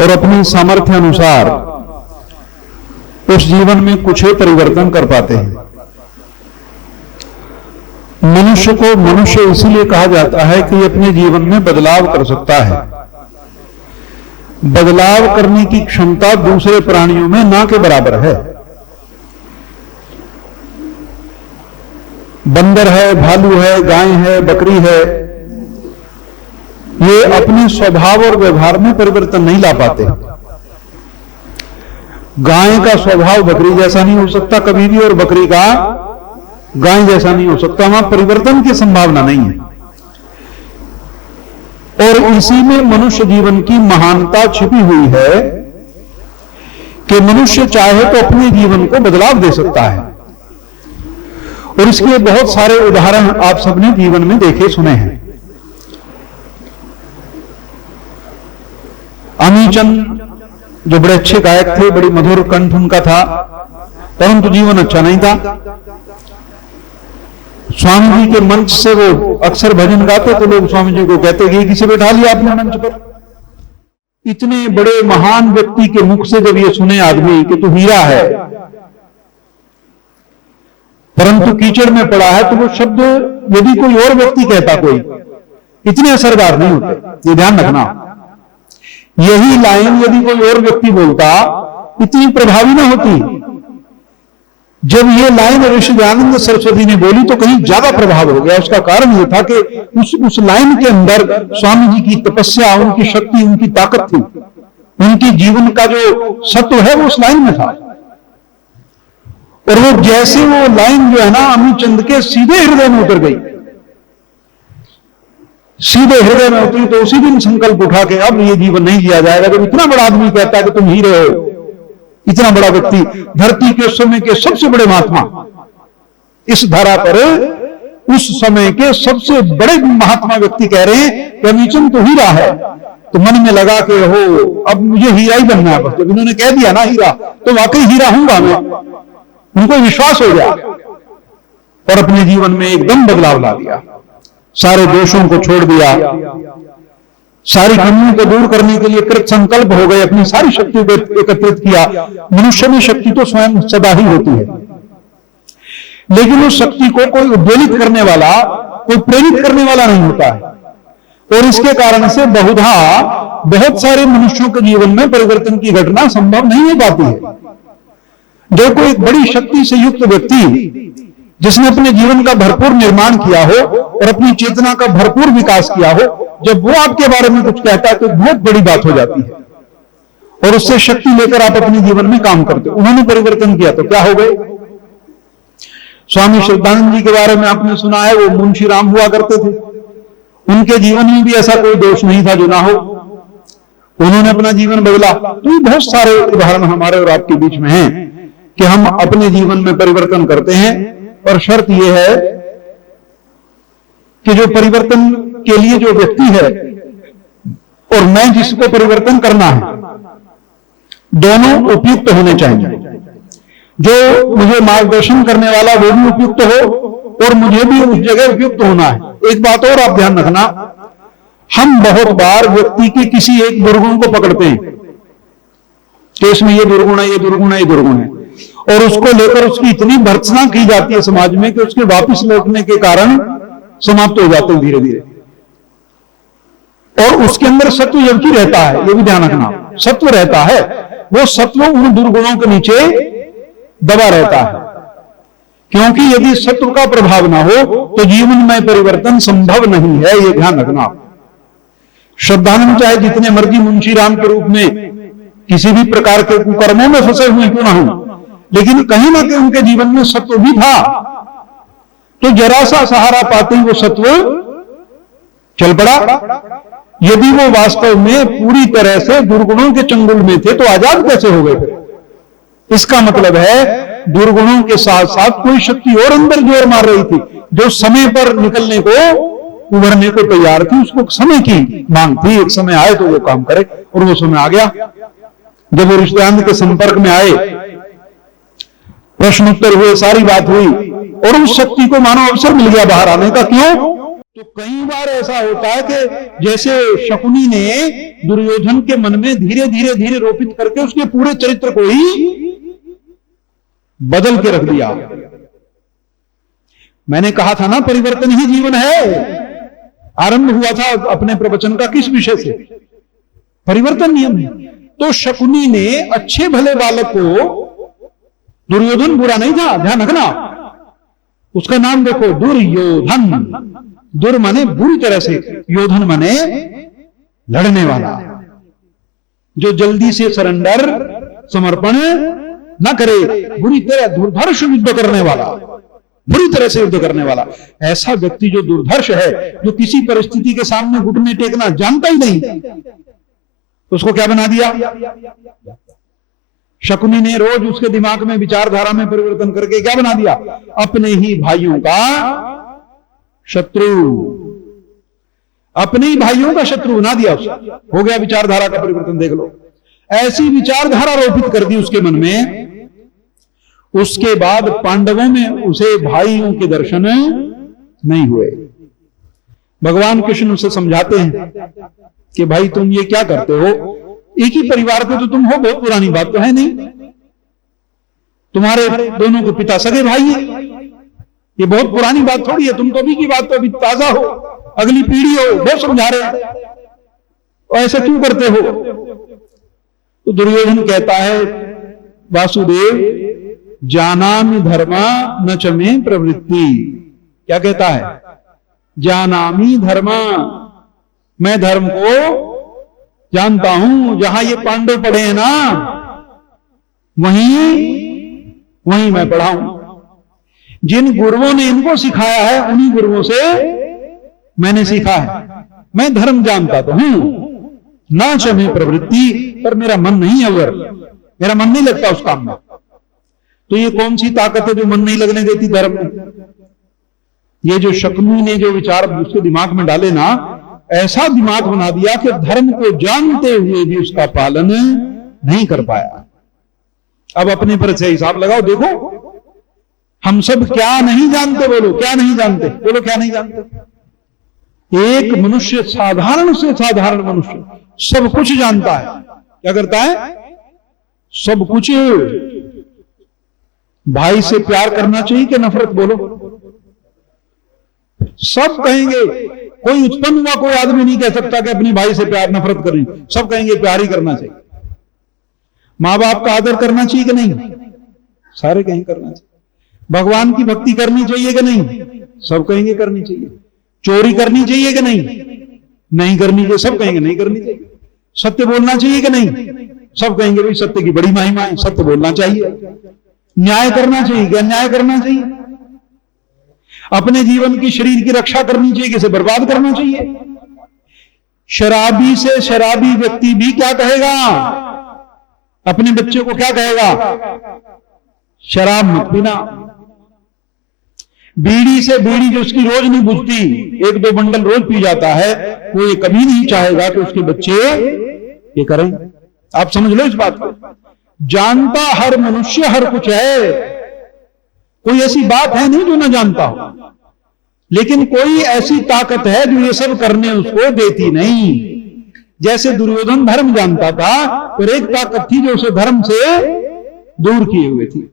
और अपनी सामर्थ्य अनुसार उस जीवन में कुछ ही परिवर्तन कर पाते हैं। मनुष्य को मनुष्य इसीलिए कहा जाता है कि अपने जीवन में बदलाव कर सकता है। बदलाव करने की क्षमता दूसरे प्राणियों में ना के बराबर है। बंदर है, भालू है, गाय है, बकरी है, ये अपने स्वभाव और व्यवहार में परिवर्तन नहीं ला पाते। गाय का स्वभाव बकरी जैसा नहीं हो सकता कभी भी, और बकरी का गाय जैसा नहीं हो सकता। वहां परिवर्तन की संभावना नहीं है। और इसी में मनुष्य जीवन की महानता छिपी हुई है कि मनुष्य चाहे तो अपने जीवन को बदलाव दे सकता है। और इसके बहुत सारे उदाहरण आप सबने जीवन में देखे सुने हैं। अमीचंद जो बड़े अच्छे गायक थे, बड़ी मधुर कंठ उनका था, परंतु जीवन अच्छा नहीं था। स्वामी जी के मंच से वो अक्सर भजन गाते तो लोग स्वामी जी को कहते कि किसे बैठा लिया आपने मंच पर। इतने बड़े महान व्यक्ति के मुख से जब ये सुने आदमी कि तू हीरा है, परंतु कीचड़ में पड़ा है, तो वो शब्द यदि कोई और व्यक्ति कहता कोई, इतने असरदार नहीं होते। ये ध्यान रखना। यही लाइन यदि कोई और व्यक्ति बोलता इतनी प्रभावी ना होती। जब ये लाइन ऋषि दयानंद सरस्वती ने बोली तो कहीं ज्यादा प्रभाव हो गया। उसका कारण यह था कि उस लाइन के अंदर स्वामी जी की तपस्या, उनकी शक्ति, उनकी ताकत थी। उनकी जीवन का जो सत्व है वो उस लाइन में था। और वो जैसे वो लाइन जो है ना अमीचंद के सीधे हृदय में उतर गई, सीधे हृदय में उतरी, तो उसी दिन संकल्प उठा के अब ये जीवन नहीं जिया जाएगा। जब इतना बड़ा आदमी कहता है कि तुम हीरे हो, इतना बड़ा व्यक्ति, धरती के समय के सबसे बड़े महात्मा, इस धरा पर उस समय के सबसे बड़े महात्मा व्यक्ति कह रहे हैं कि अमीचंद तो हीरा है, तो मन में लगा कि हो अब मुझे हीरा ही बनना है। बस जब इन्होंने कह दिया ना हीरा, तो वाकई हीरा हूंगा मैं। उनको विश्वास हो गया और अपने जीवन में एकदम बदलाव ला दिया। सारे दोषों को छोड़ दिया, सारी कमियों को दूर करने के लिए कृत संकल्प हो गए, अपनी सारी शक्ति को एकत्रित किया। मनुष्य में शक्ति तो स्वयं सदा ही होती है, लेकिन उस शक्ति को कोई उद्वेलित करने वाला, कोई प्रेरित करने वाला नहीं होता है। और इसके कारण से बहुधा बहुत सारे मनुष्यों के जीवन में परिवर्तन की घटना संभव नहीं हो पाती है। जो कोई एक बड़ी शक्ति से युक्त व्यक्ति जिसने अपने जीवन का भरपूर निर्माण किया हो और अपनी चेतना का भरपूर विकास किया हो, जब वो आपके बारे में कुछ कहता है तो बहुत बड़ी बात हो जाती है और उससे शक्ति लेकर आप अपने जीवन में काम करते हो। उन्होंने परिवर्तन किया तो क्या हो गए। स्वामी श्रद्धानंद जी के बारे में आपने सुना है, वो मुंशी राम हुआ करते थे। उनके जीवन में भी ऐसा कोई दोष नहीं था जो ना हो। उन्होंने अपना जीवन बदला। तो ये बहुत सारे उदाहरण हमारे और आपके बीच में हैं कि हम अपने जीवन में परिवर्तन करते हैं। और शर्त यह है कि जो परिवर्तन के लिए जो व्यक्ति है और मैं जिसको परिवर्तन करना है, दोनों उपयुक्त होने चाहिए। जो मुझे मार्गदर्शन करने वाला वो भी उपयुक्त हो और मुझे भी उस जगह उपयुक्त होना है। एक बात और आप ध्यान रखना, हम बहुत बार व्यक्ति के किसी एक दुर्गुण को पकड़ते हैं कि इसमें ये दुर्गुण है, ये दुर्गुण है, ये दुर्गुण है, और उसको लेकर उसकी इतनी भर्त्सना की जाती है समाज में कि उसके वापस लौटने के कारण समाप्त हो जाते हैं धीरे धीरे। और उसके अंदर सत्व जबकि रहता है, ये भी ध्यान रखना, सत्व रहता है, वो सत्व उन दुर्गुणों के नीचे दबा रहता है। क्योंकि यदि सत्व का प्रभाव ना हो तो जीवन में परिवर्तन संभव नहीं है, ये ध्यान रखना। श्रद्धानंद चाहे जितने मर्जी मुंशी राम के रूप में किसी भी प्रकार के कुकर्मों में फंसे हुए क्यों ना हो, लेकिन कहीं ना कहीं उनके जीवन में सत्व भी था। तो जरा सा सहारा पाते ही वो सत्व चल पड़ा। यदि वो वास्तव में पूरी तरह से दुर्गुणों के चंगुल में थे तो आजाद कैसे हो गए। इसका मतलब है दुर्गुणों के साथ साथ कोई शक्ति और अंदर जोर मार रही थी जो समय पर निकलने को, उभरने को तैयार थी। उसको समय की मांग थी, एक समय आए तो वो काम करे, और वो समय आ गया। जब वो रिश्तेदार के संपर्क में आए, प्रश्न उत्तर हुए, सारी बात हुई और उस शक्ति को मानो अवसर मिल गया बाहर आने का। क्यों? तो कई बार ऐसा होता है कि जैसे शकुनी ने दुर्योधन के मन में धीरे धीरे धीरे रोपित करके उसके पूरे चरित्र को ही बदल के रख दिया। मैंने कहा था ना, परिवर्तन ही जीवन है। आरंभ हुआ था अपने प्रवचन का किस विषय से? परिवर्तन नियम है। तो शकुनी ने अच्छे भले बालक को, दुर्योधन बुरा नहीं था, ध्यान रखना, उसका नाम देखो दुर्योधन। दुर माने बुरी तरह से, योधन माने लड़ने वाला, जो जल्दी से सरेंडर समर्पण ना करे, बुरी तरह दुर्धर्ष युद्ध करने वाला, बुरी तरह से युद्ध करने वाला। ऐसा व्यक्ति जो दुर्धर्ष है, जो किसी परिस्थिति के सामने घुटने टेकना जानता ही नहीं, उसको क्या बना दिया शकुनी ने? रोज उसके दिमाग में विचारधारा में परिवर्तन करके क्या बना दिया? अपने ही भाइयों का शत्रु, अपने ही भाइयों का शत्रु बना दिया उसको। हो गया विचारधारा का परिवर्तन, देख लो। ऐसी विचारधारा रोपित कर दी उसके मन में। उसके बाद पांडवों में उसे भाइयों के दर्शन नहीं हुए। भगवान कृष्ण उसे समझाते हैं कि भाई तुम ये क्या करते हो? एक ही परिवार के तो तुम हो, बहुत पुरानी बात तो है नहीं। तुम्हारे दोनों के पिता सगे भाई हैं, ये बहुत पुरानी बात थोड़ी है। तुम तो अभी की बात, तो अभी ताजा हो, अगली पीढ़ी हो, बहुत समझा रहे हैं, और ऐसे क्यों करते हो? तो दुर्योधन कहता है, वासुदेव जानामि धर्मा न च मे प्रवृत्ति। क्या कहता है? जानामि धर्मा, मैं धर्म को जानता हूं। जहां ये पांडव पढ़े हैं ना, वहीं मैं पढ़ा हूं। जिन गुरुओं ने इनको सिखाया है, उन्हीं गुरुओं से मैंने सीखा है। मैं धर्म जानता तो हूं, ना च मे प्रवृत्ति, पर मेरा मन नहीं है, अगर मेरा मन नहीं लगता उस काम में। तो ये कौन सी ताकत है जो मन नहीं लगने देती धर्म में? ये जो शकुनी ने जो विचार उसके दिमाग में डाले ना, ऐसा दिमाग बना दिया कि धर्म को जानते हुए भी उसका पालन नहीं कर पाया। अब अपने पर से हिसाब लगाओ, देखो हम सब क्या नहीं जानते। बोलो क्या नहीं जानते? बोलो क्या नहीं जानते? एक मनुष्य, साधारण से साधारण मनुष्य, सब कुछ जानता है। क्या करता है? सब कुछ। भाई से प्यार करना चाहिए कि नफरत? बोलो। सब कहेंगे। कोई उत्पन्न हुआ कोई आदमी नहीं कह सकता कि अपने भाई से प्यार नफरत करें। सब कहेंगे प्यार ही करना चाहिए। मां बाप का आदर करना चाहिए कि नहीं? सारे कहेंगे करना चाहिए। भगवान की भक्ति करनी चाहिए कि नहीं? सब कहेंगे करनी चाहिए। चोरी करनी चाहिए कि नहीं? नहीं करनी चाहिए। सब कहेंगे नहीं करनी चाहिए। सत्य बोलना चाहिए कि नहीं? सब कहेंगे भाई सत्य की बड़ी महिमा है, सत्य बोलना चाहिए। न्याय करना चाहिए कि अन्याय करना चाहिए? अपने जीवन की, शरीर की रक्षा करनी चाहिए कि इसे बर्बाद करना चाहिए? शराबी से शराबी व्यक्ति भी क्या कहेगा? अपने बच्चे को क्या कहेगा? शराब मत पीना। बीड़ी से बीड़ी जो उसकी रोज नहीं बुझती, 1-2 बंडल रोज पी जाता है, वो ये कभी नहीं चाहेगा कि उसके बच्चे ये करें। आप समझ लो इस बात को। जानता हर मनुष्य हर कुछ है। कोई ऐसी बात है नहीं जो ना जानता हो, लेकिन कोई ऐसी ताकत है जो ये सब करने उसको देती नहीं। जैसे दुर्योधन धर्म जानता था, और एक ताकत थी जो उसे धर्म से दूर किए हुए थी।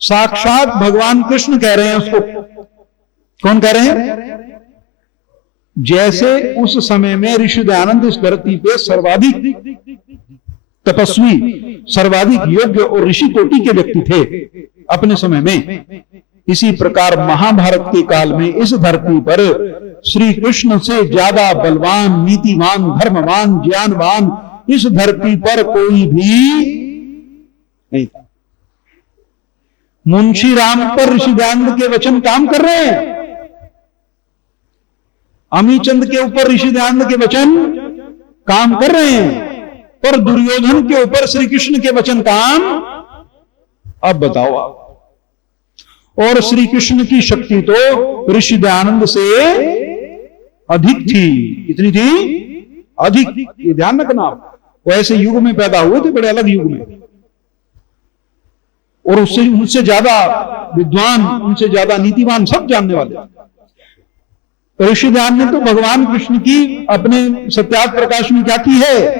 साक्षात भगवान कृष्ण कह रहे हैं उसको। कौन कह रहे हैं? जैसे उस समय में ऋषि दयानंद इस धरती पे सर्वाधिक तपस्वी, सर्वाधिक योग्य और ऋषि कोटि के व्यक्ति थे अपने समय में, इसी प्रकार महाभारत के काल में इस धरती पर श्री कृष्ण से ज्यादा बलवान, नीतिवान, धर्मवान, ज्ञानवान इस धरती पर कोई भी नहीं था। मुंशी राम पर ऋषि दयानंद के वचन काम कर रहे हैं। अमीचंद के ऊपर ऋषि दयानंद के वचन काम कर रहे हैं, पर दुर्योधन के ऊपर श्री कृष्ण के वचन काम। अब बताओ आप। और श्री कृष्ण की शक्ति तो ऋषि दयानंद से अधिक थी। कितनी थी? अधिक। ये ध्यान रखना आप। वो ऐसे युग में पैदा हुए थे, बड़े अलग युग में, और उससे उनसे ज्यादा विद्वान, उनसे ज्यादा नीतिवान, सब जानने वाले। ऋषि ध्यान ने तो भगवान कृष्ण की अपने सत्यार्थ प्रकाश में क्या की है?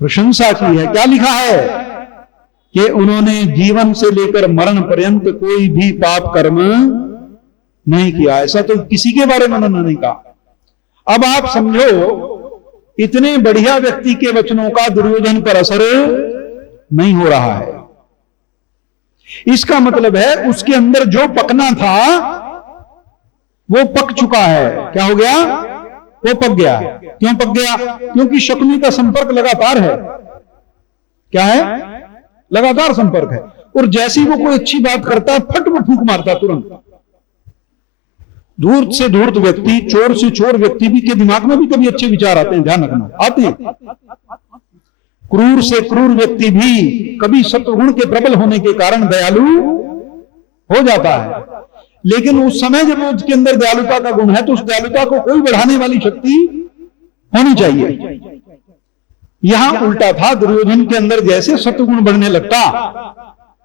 प्रशंसा की है। क्या लिखा है कि उन्होंने जीवन से लेकर मरण पर्यंत कोई भी पाप कर्म नहीं किया। ऐसा तो किसी के बारे में उन्होंने नहीं कहा। अब आप समझो, इतने बढ़िया व्यक्ति के वचनों का दुर्योधन पर असर नहीं हो रहा है। इसका मतलब है उसके अंदर जो पकना था वो पक चुका है। क्या हो गया? वो पक गया। क्यों पक गया? क्योंकि शकुनी का संपर्क लगातार है। क्या है? लगातार संपर्क है। और जैसी वो कोई अच्छी बात करता है, फट वो फूंक मारता तुरंत। धूर्त से धूर्त व्यक्ति, चोर से चोर व्यक्ति भी के दिमाग में भी कभी अच्छे विचार आते हैं, ध्यान रखना, आते हैं। क्रूर से क्रूर व्यक्ति भी कभी सत्वगुण के प्रबल होने के कारण दयालु हो जाता है। लेकिन उस समय जब उसके अंदर दयालुता का गुण है तो उस दयालुता को कोई बढ़ाने वाली शक्ति होनी चाहिए। यहां उल्टा था। दुर्योधन के अंदर जैसे सत्वगुण बढ़ने लगता,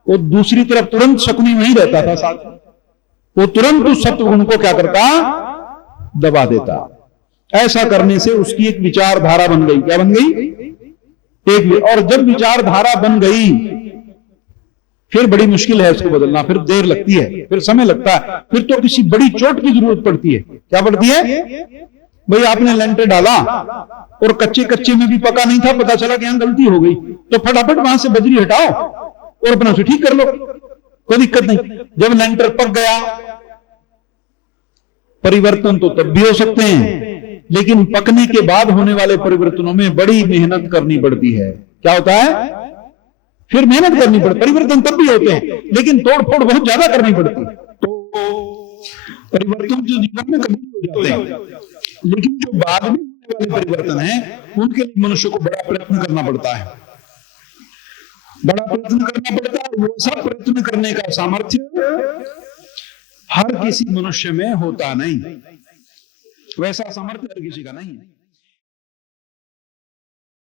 वो दूसरी तरफ तुरंत शकुनी वहीं रहता था साथ। वो तुरंत उस सत्वगुण को क्या करता? दबा देता। ऐसा करने से उसकी एक विचारधारा बन गई। क्या बन गई? और जब विचारधारा बन गई फिर बड़ी मुश्किल है इसको बदलना। फिर देर लगती है, फिर समय लगता है, फिर तो किसी बड़ी चोट की जरूरत पड़ती है। क्या पड़ती है? भाई आपने लेंटर डाला और कच्चे कच्चे में भी पका नहीं था, पता चला कि यहां गलती हो गई, तो फटाफट वहां से बजरी हटाओ और अपना से ठीक कर लो, कोई दिक्कत नहीं। जब लेंटर पक गया, परिवर्तन तो तब भी हो सकते हैं, लेकिन पकने के बाद होने वाले परिवर्तनों में बड़ी मेहनत करनी पड़ती है। क्या होता है? फिर मेहनत करनी पड़ती। परिवर्तन तब भी होते हैं, लेकिन तोड़ फोड़ बहुत ज्यादा करनी पड़ती है। तो परिवर्तन जो जीवन में कभी हो जाते हैं, लेकिन जो बाद में होने वाले परिवर्तन है उनके लिए मनुष्य को बड़ा प्रयत्न करना पड़ता है। बड़ा प्रयत्न करना पड़ता है। वैसा प्रयत्न करने का सामर्थ्य हर किसी मनुष्य में होता नहीं। वैसा सामर्थ्य हर किसी का नहीं है।